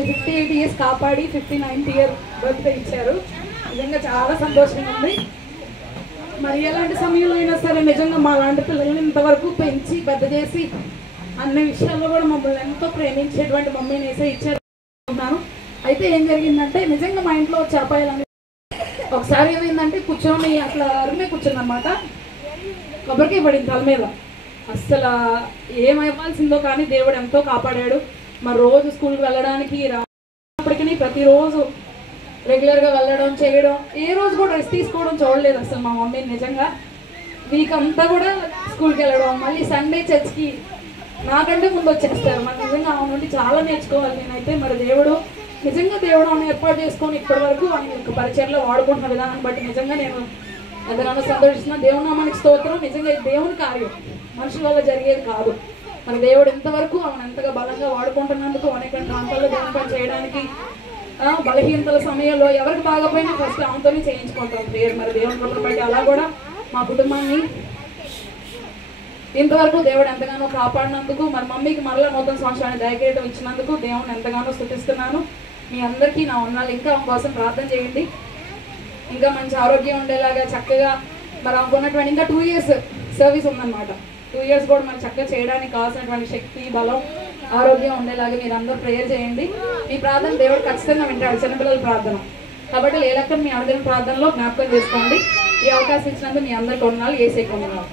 మమ్మల్ని 58 years కాపాడి 59th year birthday ఇచ్చారు. నిజంగా చాలా సంతోషంగా ఉంది. మరి ఎలాంటి సమయంలో అయినా సరే నిజంగా మా లాంటి పిల్లల్ని ఇంతవరకు పెంచి పెద్ద చేసి అన్ని విషయాల్లో కూడా మమ్మల్ని ఎంతో ప్రేమించేటువంటి మమ్మీని వేసే ఇచ్చారు. అయితే ఏం జరిగిందంటే నిజంగా మా ఇంట్లో చేపాయాలని ఒకసారి ఏమైందంటే కూర్చొని అట్లా అరుమే కూర్చుందనమాట. కొబ్బరికాయ పడింది తల మీద. అస్సలు ఏమైవ్వాల్సిందో కానీ దేవుడు ఎంతో కాపాడాడు. మరి రోజు స్కూల్కి వెళ్ళడానికి రాప్పటికీ ప్రతిరోజు రెగ్యులర్గా వెళ్ళడం చేయడం, ఏ రోజు కూడా రెస్ట్ తీసుకోవడం చూడలేదు అసలు మా మమ్మీని. నిజంగా వీక్ అంతా కూడా స్కూల్కి వెళ్ళడం, మళ్ళీ సండే చర్చ్కి నాకంటే ముందు వచ్చేస్తారు. మరి నిజంగా ఆమె నుండి చాలా నేర్చుకోవాలి నేనైతే. మరి దేవుడు నిజంగా దేవుడు ఆమె ఏర్పాటు చేసుకొని ఇప్పటి వరకు ఆయన యొక్క పరిచయంలో వాడుకుంటున్న విధానం బట్టి నిజంగా నేను ఎంతగానో సంతోషిస్తున్నా. దేవుని నామానికి స్తోత్రం. నిజంగా ఇది దేవుని కార్యం, మనుషుల వల్ల జరిగేది కాదు. మన దేవుడు ఎంతవరకు ఆమెను ఎంతగా బలంగా వాడుకుంటున్నందుకు అనేక ప్రాంతాల్లో దేవుని పని చేయడానికి బలహీనతల సమయంలో ఎవరికి బాగపోయినా ఫస్ట్ ఆమెతోనే చేయించుకుంటాం ప్రేయర్. మరి దేవుని కృపను బట్టి అలా కూడా మా కుటుంబాన్ని ఇంతవరకు దేవుడు ఎంతగానో కాపాడినందుకు, మరి మమ్మీకి మరలా నూతన సంవత్సరాన్ని దయచేయడం ఇచ్చినందుకు దేవుని ఎంతగానో స్తుతిస్తున్నాను. మీ అందరికీ నా వందనాలు. ఇంకా ఆమె కోసం ప్రార్థన చేయండి. ఇంకా మంచి ఆరోగ్యం ఉండేలాగా చక్కగా మరి అనుకున్నటువంటి ఇంకా 2 years సర్వీస్ ఉందన్నమాట. 2 years కూడా మనం చక్కగా చేయడానికి కావాల్సినటువంటి శక్తి, బలం, ఆరోగ్యం ఉండేలాగా మీరు అందరూ ప్రేయర్ చేయండి. మీ ప్రార్థన దేవుడు ఖచ్చితంగా వింటాడు, చిన్నపిల్లల ప్రార్థన కాబట్టి లేలక్క మీ అందరి ప్రార్థనలో జ్ఞాపకం చేసుకోండి. ఈ అవకాశం ఇచ్చినందుకు మీ అందరికీ వందనాలు. యేసయ్యకి వందనాలు.